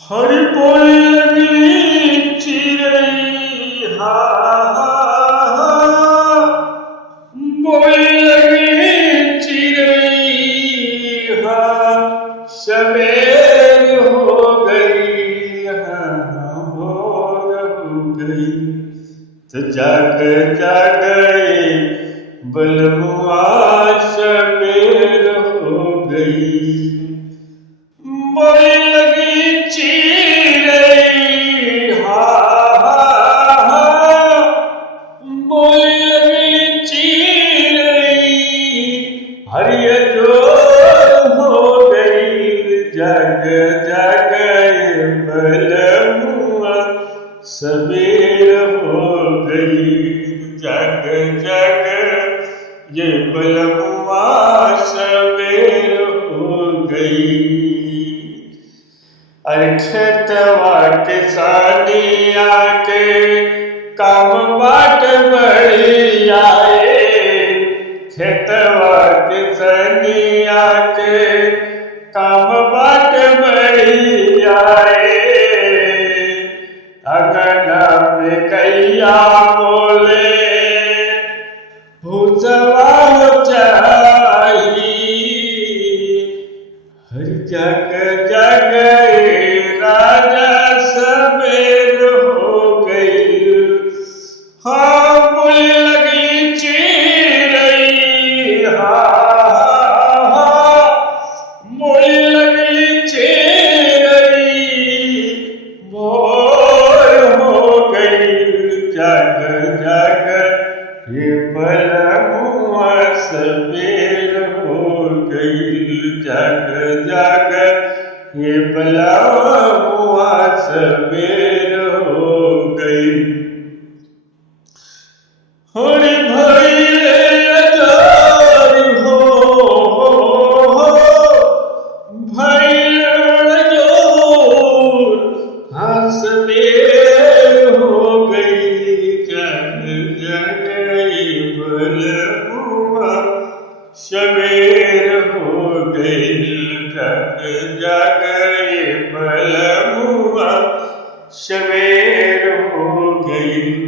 हर बोल लगी चिड़ै हा बोल लगी चिड़ै हा सवेर हो गई भोर हो गई तो जाग जाग बलमुआ सवेर हो गई। बोल लगी चिड़ै हा बोल लगी चिड़ै हरिय जो हो गई जग जग बलमुआ सवेर हो गई जग जग ये बलमुआ सवेर हो गई। अरे खेतवा किसानिया के काम बाट बढ़िया खेतवा किसानिया के काम बाट बढ़िया अगना में कैया बोले भूसवा चाहिए हर जग जग राजा सवेर हो गई। हाँ बोल लगी चिड़ै हा बोल लगी चिड़ै भोर हो गई जग जग ये बलमुआ सवेर हो गई जग जग ये बलमुआ सवेर हो गई। हरि भैले अजर हो भैले अजर हाँ सवेर हो गई जग जग बलमुआ सवेर हो गई जग जग बलमुआ सवेर हो गई।